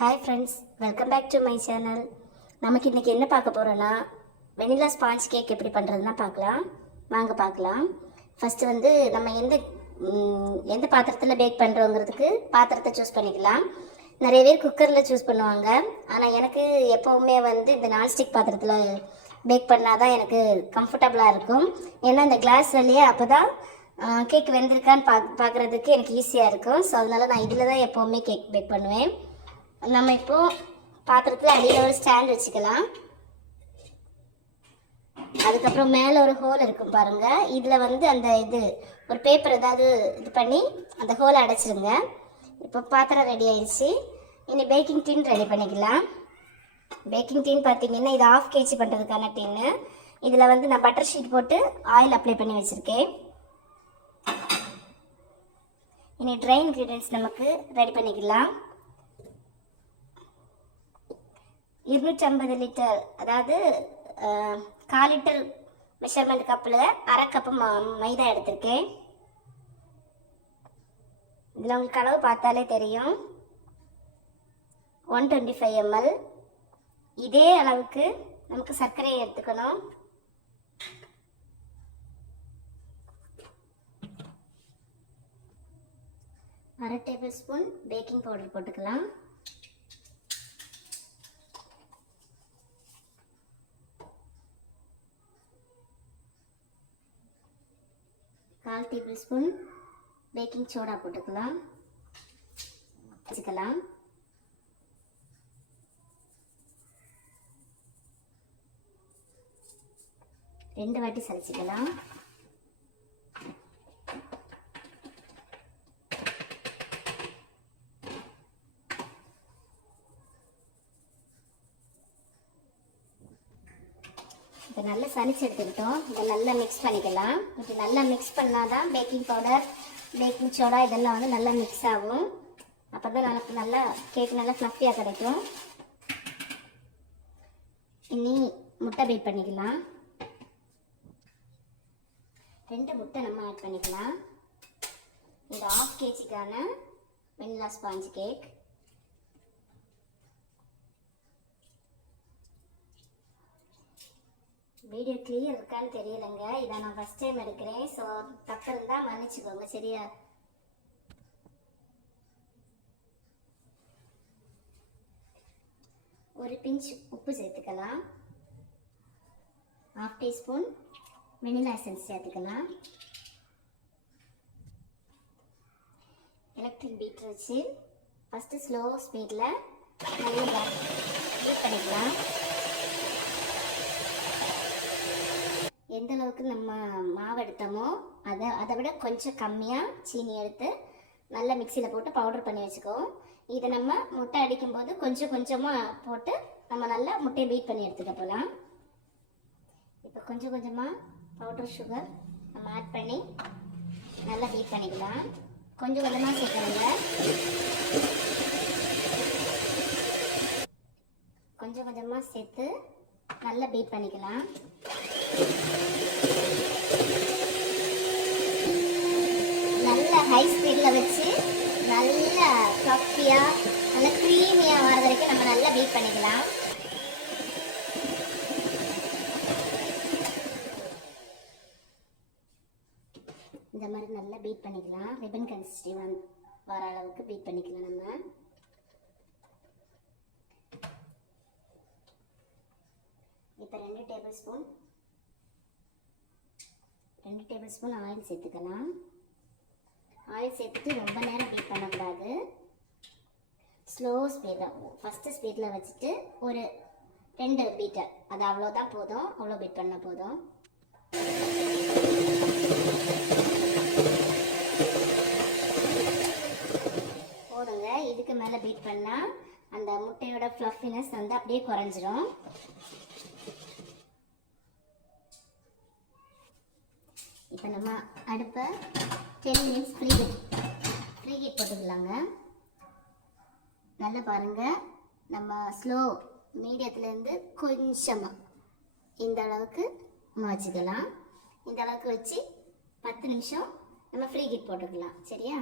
Hi friends, welcome back to my channel. நமக்கு இன்றைக்கி என்ன பார்க்க போகிறோன்னா, வெனிலா ஸ்பாஞ்ச் கேக் எப்படி பண்ணுறதுனா பார்க்கலாம். ஃபஸ்ட்டு நம்ம எந்த பாத்திரத்தில் பேக் பண்ணுறோங்கிறதுக்கு பாத்திரத்தை சூஸ் பண்ணிக்கலாம். நிறைய பேர் குக்கரில் சூஸ் பண்ணுவாங்க. ஆனால் எனக்கு எப்போவுமே இந்த நான்ஸ்டிக் பாத்திரத்தில் பேக் பண்ணால் தான் எனக்கு கம்ஃபர்டபுளாக இருக்கும். ஏன்னா இந்த கிளாஸ் வழியே அப்போ தான் கேக் வெந்திருக்கான்னு பார்க்குறதுக்கு எனக்கு ஈஸியாக இருக்கும். ஸோ அதனால் நான் இதில் தான் எப்போவுமே கேக் பேக் பண்ணுவேன். நம்ம இப்போது பாத்திரத்தில் அடியில் ஒரு ஸ்டாண்ட் வச்சுக்கலாம். அதுக்கப்புறம் மேலே ஒரு ஹோல் இருக்கும் பாருங்கள். இதில் அந்த ஒரு பேப்பர் ஏதாவது இது பண்ணி அந்த ஹோலை அடைச்சிருங்க. இப்போ பாத்திரம் ரெடி ஆயிடுச்சு. இனி பேக்கிங் டின் ரெடி பண்ணிக்கலாம். பேக்கிங் டின் பார்த்தீங்கன்னா இது 1/2 kg பண்ணுறதுக்கான டின்னு. இதில் நான் பட்டர் ஷீட் போட்டு ஆயில் அப்ளை பண்ணி வச்சுருக்கேன். இனி ட்ரை இன்க்ரீடியன்ட்ஸ் நமக்கு ரெடி பண்ணிக்கலாம். 250 லிட்டர், அதாவது 1/4 லிட்டர் மெஷர்மெண்ட் கப்பில் 1/2 கப்பு மைதா எடுத்திருக்கேன். இதில் உங்களுக்கு அளவு பார்த்தாலே தெரியும். 125 ml. இதே அளவுக்கு நமக்கு சர்க்கரையை எடுத்துக்கணும். அரை டேபிள் ஸ்பூன் பேக்கிங் பவுடர் போட்டுக்கலாம். 1/4 டேபிள் ஸ்பூன் பேக்கிங் சோடா போட்டுக்கலாம். வச்சுக்கலாம். ரெண்டு வாட்டி சலிச்சுக்கலாம். இப்போ நல்லா சலிச்சு எடுத்துக்கிட்டோம். இதை நல்லா மிக்ஸ் பண்ணிக்கலாம். இப்படி நல்லா மிக்ஸ் பண்ணால் தான் பேக்கிங் பவுடர், பேக்கிங் சோடா இதெல்லாம் நல்லா மிக்ஸ் ஆகும். அப்போ தான் நமக்கு நல்லா கேக் நல்லா ஃப்ளஃபியாக கிடைக்கும். இனி முட்டை பீட் பண்ணிக்கலாம். 2 முட்டை நம்ம ஆட் பண்ணிக்கலாம். இது 1/2 kgக்கான vanilla sponge cake. Video clear இருக்கான்னு தெரியலைங்க. இதை நான் ஃபஸ்ட் டைம் எடுக்கிறேன். ஸோ தப்பு இருந்தால் மன்னிச்சுக்கோங்க, சரியா? ஒரு பிஞ்ச் உப்பு சேர்த்துக்கலாம். 1/2 டீஸ்பூன் வெனிலா எசன்ஸ் சேர்த்துக்கலாம். எலக்ட்ரிக் பீட்டர் வச்சு ஃபஸ்ட்டு ஸ்லோ ஸ்பீடில் நல்லா பீட் பண்ணிக்கலாம். எந்த அளவுக்கு நம்ம மாவு எடுத்தோமோ அதை விட கொஞ்சம் கம்மியாக சீனி எடுத்து நல்லா மிக்சியில் போட்டு பவுடர் பண்ணி வச்சுக்குவோம். இதை நம்ம முட்டை அடிக்கும்போது கொஞ்சம் கொஞ்சமாக போட்டு நம்ம நல்லா முட்டையை பீட் பண்ணி எடுத்துக்க போகலாம். இப்போ கொஞ்சம் கொஞ்சமாக பவுடர் சுகர் நம்ம ஆட் பண்ணி நல்லா பீட் பண்ணிக்கலாம். கொஞ்சம் கொஞ்சமாக சேர்க்கணுங்க. கொஞ்சம் கொஞ்சமாக சேர்த்து நல்லா பீட் பண்ணிக்கலாம். நல்ல ஹை ஸ்பீடில் வச்சு நல்லா ஃப்ளஃபியாக நல்லா க்ரீமியாக வர வரைக்கும் நம்ம நல்லா பீட் பண்ணிக்கலாம். இந்த மாதிரி நல்லா பீட் பண்ணிக்கலாம். ரிப்பன் கன்சிஸ்டி வர அளவுக்கு பீட் பண்ணிக்கலாம். நம்ம இப்போ 2 டேபிள் ஸ்பூன் ஆயில் சேர்த்துக்கலாம். ஆயில் சேர்த்துட்டு ரொம்ப நேரம் பீட் பண்ணக்கூடாது. ஸ்லோ ஸ்பீடில் ஃபஸ்ட்டு ஸ்பீடில் வச்சுட்டு ஒரு 2 பீட்டர், அது அவ்வளோதான் போதும். அவ்வளோ பீட் பண்ணால் போதும். போதுங்க. இதுக்கு மேலே பீட் பண்ணால் அந்த முட்டையோட ஃப்ளஃபினஸ் அப்படியே குறைஞ்சிரும். இப்போ நம்ம அடுப்பை 10 மினிட்ஸ் ஃப்ரீ ஹீட் போட்டுக்கலாங்க. நல்லா பாருங்கள். நம்ம ஸ்லோ மீடியத்துலேருந்து கொஞ்சமாக இந்த அளவுக்கு நம்ம வச்சுக்கலாம். இந்த அளவுக்கு வச்சு 10 நிமிஷம் நம்ம ஃப்ரீ ஹீட் போட்டுக்கலாம், சரியா?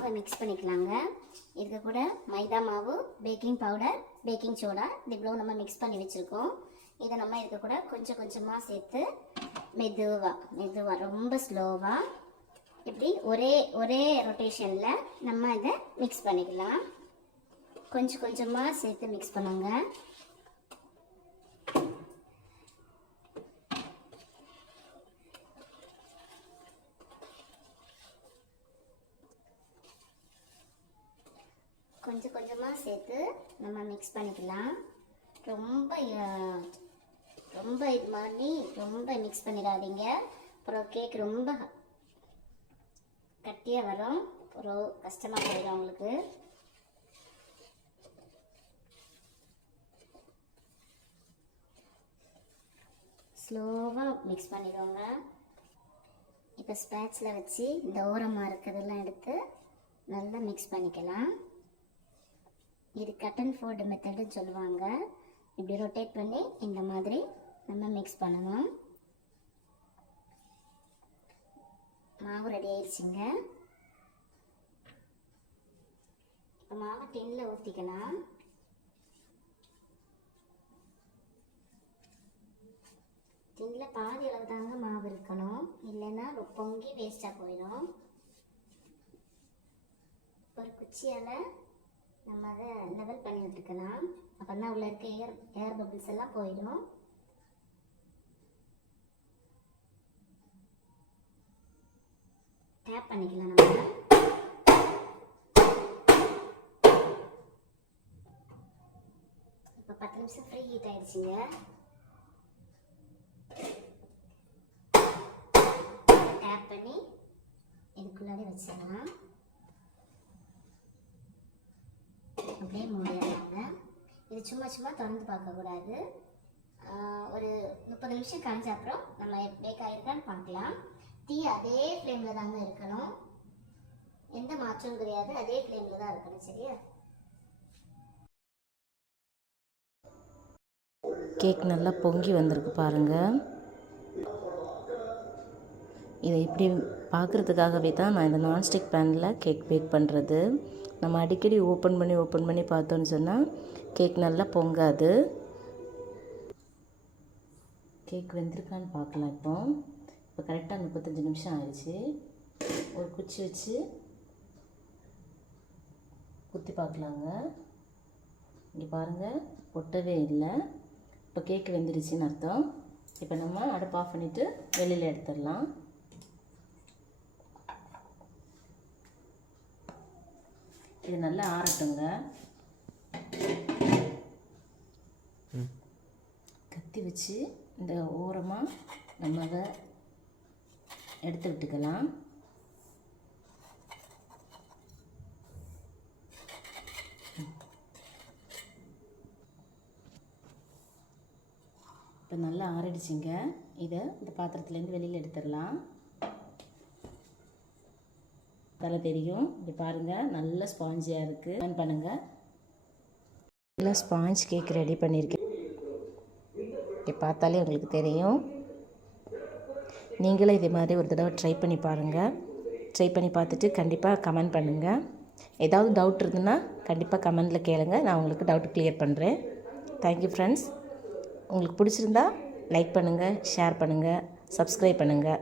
மாவை மிக்ஸ் பண்ணிக்கலாங்க. இதுக்கு கூட மைதா மாவு, பேக்கிங் பவுடர், பேக்கிங் சோடா இது இவ்வளோ நம்ம மிக்ஸ் பண்ணி வச்சுருக்கோம். இதை நம்ம இதுக்கு கூட கொஞ்சம் கொஞ்சமாக சேர்த்து மெதுவாக ரொம்ப ஸ்லோவாக இப்படி ஒரே ரொட்டேஷனில் நம்ம இதை மிக்ஸ் பண்ணிக்கலாம். கொஞ்சம் கொஞ்சமாக சேர்த்து மிக்ஸ் பண்ணுங்க. கொஞ்சம் கொஞ்சமாக சேர்த்து நம்ம மிக்ஸ் பண்ணிக்கலாம். ரொம்ப இது மாதிரி ரொம்ப மிக்ஸ் பண்ணிடாதீங்க. அப்புறம் கேக் ரொம்ப கட்டியாக வரும், ஒரு கஷ்டமாக போயிடும் உங்களுக்கு. ஸ்லோவாக மிக்ஸ் பண்ணிடுவோங்க. இப்போ ஸ்பேட்சில் வச்சு இந்த ஓரமாக இருக்கிறதெல்லாம் எடுத்து நல்லா மிக்ஸ் பண்ணிக்கலாம். இது கட் அண்ட் ஃபோல்டு மெத்தடுன்னு சொல்லுவாங்க. இப்படி ரொட்டேட் பண்ணி இந்த மாதிரி நம்ம மிக்ஸ் பண்ணணும். மாவு ரெடி ஆயிடுச்சுங்க. இப்போ மாவு டின்னில் ஊற்றிக்கலாம். டின்னில் பாதி அளவு தாங்க மாவு இருக்கணும், இல்லைன்னா பொங்கி வேஸ்ட்டாக போயிடும். ஒரு குச்சியால் நம்ம அதை லெவல் பண்ணி விட்டுக்கலாம். அப்போ தான் உள்ள இருக்க ஏர் பபிள்ஸ் எல்லாம் போயிடும். டேப் பண்ணிக்கலாம் நம்ம. இப்போ 10 நிமிஷம் ஃப்ரீ ஹீட் ஆயிடுச்சுங்க. டேப் பண்ணி இதுக்குள்ளாடி வச்சிடலாம். அப்படியே மூடிடலாங்க. இது சும்மா திறந்து பார்க்கக்கூடாது. ஒரு 30 நிமிஷம் கழிஞ்ச அப்புறம் நம்ம பேக் ஆகிருக்கான்னு பார்க்கலாம். தீ அதே ஃப்ளேமில் தாங்க இருக்கணும், எந்த மாற்றமும் கிடையாது, அதே ஃப்ளேமில் தான் இருக்கணும். சரியா? கேக் நல்லா பொங்கி வந்திருக்கு பாருங்கள். இதை இப்படி பார்க்குறதுக்காகவே தான் நான் இந்த நான்ஸ்டிக் பேனில் கேக் பேக் பண்ணுறது. நம்ம அடிக்கடி ஓப்பன் பண்ணி பார்த்தோன்னு சொன்னால் கேக் நல்லா பொங்காது. கேக் வெந்திருக்கான்னு பார்க்கலாம். இப்போ கரெக்டாக 35 நிமிஷம் ஆயிடுச்சு. ஒரு குச்சி வச்சு குத்தி பார்க்கலாங்க. இங்கே பாருங்கள், ஒட்டவே இல்லை. இப்போ கேக் வெந்துருச்சுன்னு அர்த்தம். இப்போ நம்ம அடுப்பு ஆஃப் பண்ணிவிட்டு வெளியில் எடுத்துடலாம். இது நல்லா ஆறட்டுங்க. கத்தி வச்சு இந்த ஓரமாக நம்ம அதை எடுத்து விட்டுக்கலாம். இப்போ நல்லா ஆறிடுச்சிங்க. இதை இந்த பாத்திரத்துலேருந்து வெளியில் எடுத்துடலாம். தலை தெரியும். இப்படி பாருங்கள், நல்ல ஸ்பாஞ்சியாக இருக்குது. ஆன் பண்ணுங்கள். நல்லா ஸ்பாஞ்ச் கேக் ரெடி பண்ணியிருக்கேன். இப்படி பார்த்தாலே உங்களுக்கு தெரியும். நீங்களும் இதே மாதிரி ஒரு தடவை ட்ரை பண்ணி பாருங்கள். ட்ரை பண்ணி பார்த்துட்டு கண்டிப்பாக கமெண்ட் பண்ணுங்கள். ஏதாவது டவுட் இருந்ததுன்னா கண்டிப்பாக கமெண்டில் கேளுங்க, நான் உங்களுக்கு டவுட் கிளியர் பண்ணுறேன். Thank you friends. உங்களுக்கு பிடிச்சிருந்தா லைக் பண்ணுங்கள், ஷேர் பண்ணுங்கள், சப்ஸ்கிரைப் பண்ணுங்கள்.